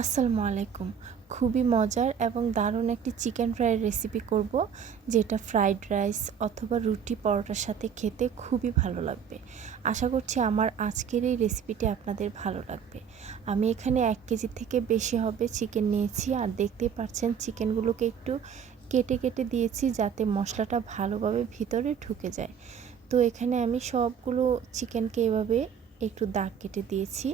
আসসালামু আলাইকুম। খুবই মজার এবং দারুণ একটি চিকেন ফ্রাইয়ের রেসিপি করব, যেটা ফ্রাইড রাইস অথবা রুটি পরোটার সাথে খেতে খুবই ভালো লাগবে। আশা করছি আমার আজকের এই রেসিপিটি আপনাদের ভালো লাগবে। আমি এখানে এক কেজি থেকে বেশি হবে চিকেন নিয়েছি, আর দেখতেই পাচ্ছেন চিকেনগুলোকে একটু কেটে কেটে দিয়েছি যাতে মশলাটা ভালোভাবে ভিতরে ঢুকে যায়। তো এখানে আমি সবগুলো চিকেনকে এভাবে একটু দাগ কেটে দিয়েছি।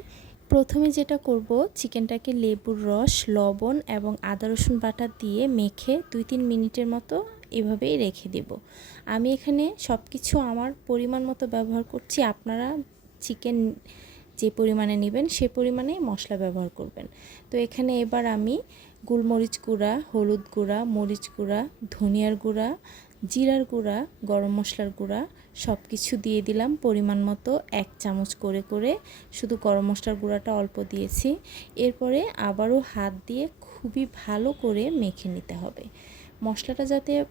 প্রথমে যেটা করব, চিকেনটাকে লেবুর রস, লবণ এবং আদা, রসুন বাটা দিয়ে মেখে দুই তিন মিনিটের মতো এভাবেই রেখে দেব। আমি এখানে সব কিছু আমার পরিমাণ মতো ব্যবহার করছি। আপনারা চিকেন যে পরিমাণে নেবেন, সে পরিমাণে মশলা ব্যবহার করবেন। তো এখানে এবার আমি গোলমরিচ গুঁড়া, হলুদ গুঁড়া, মরিচ গুঁড়া, ধনিয়ার গুঁড়া জিরার গুঁড়া, গরম মশলার গুঁড়া সব কিছু দিয়ে দিলাম পরিমাণ মতো এক চামচ করে করে। শুধু গরম মশলার গুঁড়াটা অল্প দিয়েছি। এরপরে আবারও হাত দিয়ে খুবই ভালো করে মেখে নিতে হবে। মশলাটা যাতে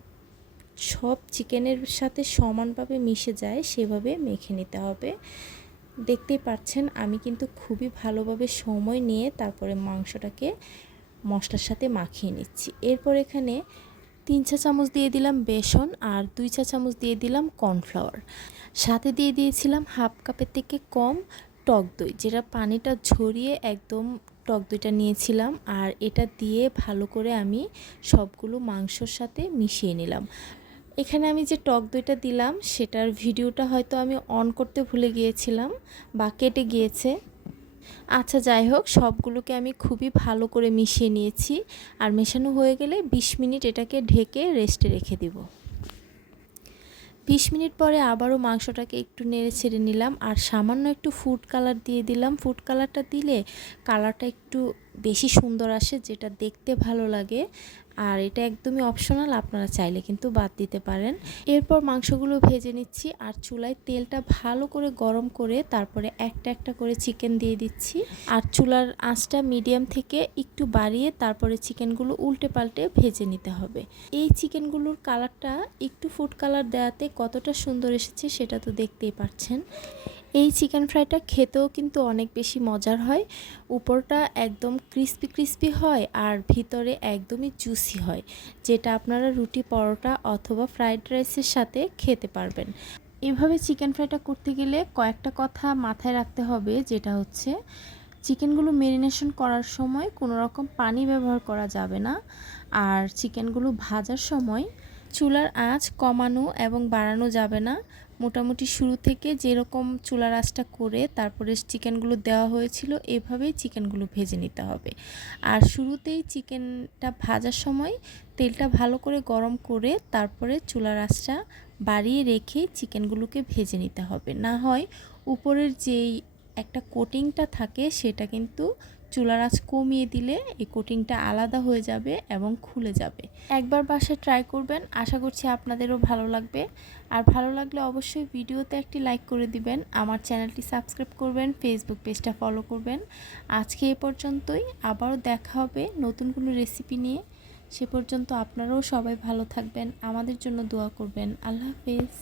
সব চিকেনের সাথে সমানভাবে মিশে যায়, সেভাবে মেখে নিতে হবে। দেখতেই পাচ্ছেন, আমি কিন্তু খুবই ভালোভাবে সময় নিয়ে তারপরে মাংসটাকে মশলার সাথে মাখিয়ে নিচ্ছি। এরপর এখানে তিন চা চামচ দিয়ে দিলাম বেসন আর দুই চা চামচ দিয়ে দিলাম কর্নফ্লাওয়ার। সাথে দিয়ে দিয়েছিলাম হাফ কাপের থেকে কম টক দই, যেটা পানিটা ঝরিয়ে একদম টক দইটা নিয়েছিলাম আর এটা দিয়ে ভালো করে আমি সবগুলো মাংসর সাথে মিশিয়ে নিলাম। এখানে আমি যে টক দইটা দিলাম, সেটার ভিডিওটা হয়তো আমি অন করতে ভুলে গিয়েছিলাম বা কেটে গিয়েছে। আচ্ছা যাই হোক, সবগুলোকে আমি খুবই ভালো করে মিশিয়ে নিয়েছি। আর মেশানো হয়ে গেলে ২০ মিনিট এটাকে ঢেকে রেস্টে রেখে দিব। বিশ মিনিট পরে আবারও মাংসটাকে একটু নেড়ে ছেড়ে নিলাম। আর সামান্য একটু ফুড কালার দিয়ে দিলাম। ফুড কালারটা দিলে কালারটা একটু বেশি সুন্দর আসে, যেটা দেখতে ভালো লাগে। আর এটা একদমই অপশনাল আপনারা চাইলে কিন্তু বাদ দিতে পারেন। এরপর মাংসগুলো ভেজে নিচ্ছি আর চুলায় তেলটা ভালো করে গরম করে তারপরে একটা একটা করে চিকেন দিয়ে দিচ্ছি। আর চুলার আঁচটা মিডিয়াম থেকে একটু বাড়িয়ে তারপরে চিকেনগুলো উল্টে পাল্টে ভেজে নিতে হবে। এই চিকেনগুলোর কালারটা একটু ফুড কালার দেওয়াতে কতটা সুন্দর এসেছে সেটা তো দেখতেই পাচ্ছেন। এই চিকেন ফ্রাইটা খেতেও কিন্তু অনেক বেশি মজার হয়। উপরটা একদম ক্রিস্পি ক্রিস্পি হয় আর ভিতরে একদমই জুসি হয়, যেটা আপনারা রুটি, পরোটা অথবা ফ্রাইড রাইসের সাথে খেতে পারবেন। এভাবে চিকেন ফ্রাইটা করতে গেলে কয়েকটা কথা মাথায় রাখতে হবে, যেটা হচ্ছে চিকেনগুলো মেরিনেশন করার সময় কোনো রকম পানি ব্যবহার করা যাবে না। আর চিকেনগুলো ভাজার সময় চুলার আঁচ কমানো এবং বাড়ানো যাবে না। মোটামুটি শুরু থেকে যেরকম চুলার আঁচটা করে তারপরে চিকেনগুলো দেওয়া হয়েছিল, এভাবেই চিকেনগুলো ভেজে নিতে হবে। আর শুরুতেই চিকেনটা ভাজার সময় তেলটা ভালো করে গরম করে তারপরে চুলার আঁচটা বাড়িয়ে রেখে চিকেনগুলোকে ভেজে নিতে হবে। না হয় উপরের যেই একটা কোটিংটা থাকে সেটা কিন্তু চুলার আঁচ কমিয়ে দিলে এই কোটিংটা আলাদা হয়ে যাবে এবং খুলে যাবে। একবার বাসায় ট্রাই করবেন, আশা করছি আপনাদেরও ভালো লাগবে। আর ভালো লাগলে অবশ্যই ভিডিওতে একটি লাইক করে দিবেন, আমার চ্যানেলটি সাবস্ক্রাইব করবেন ফেসবুক পেজটা ফলো করবেন। আজকে এ পর্যন্তই, আবারও দেখা হবে নতুন কোনো রেসিপি নিয়ে। সে পর্যন্ত আপনারাও সবাই ভালো থাকবেন, আমাদের জন্য দোয়া করবেন। আল্লাহ হাফেজ।